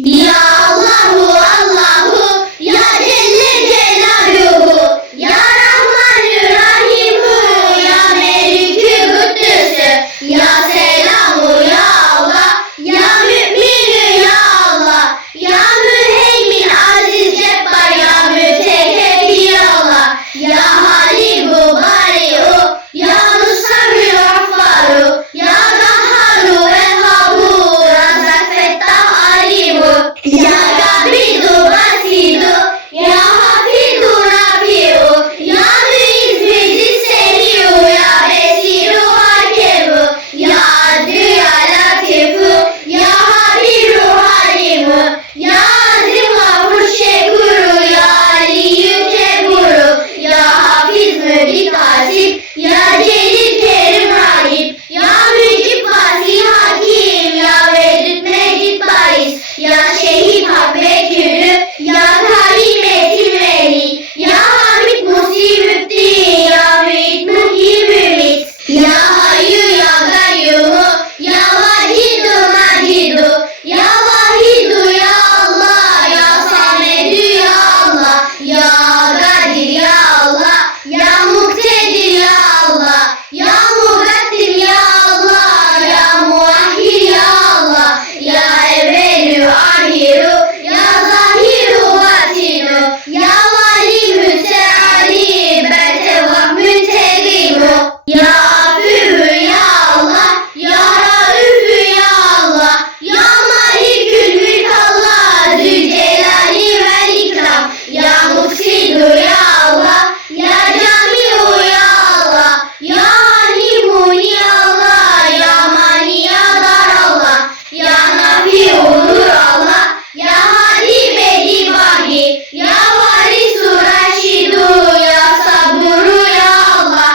Ya Allahu Allahu Ya Celle Celaluhu Ya Rahmanü Rahimu Ya Melikü Kudüs'ü Ya Selamu Ya Allah Ya Mü'minü Ya Allah Ya Müheymin Aziz Cebbar Ya Mütekebbir Allah Ya Halibu Bari'u Ya Musavvir Gaffaru Ya Gahharu Vehhabu Razak Fettah Alimu Ya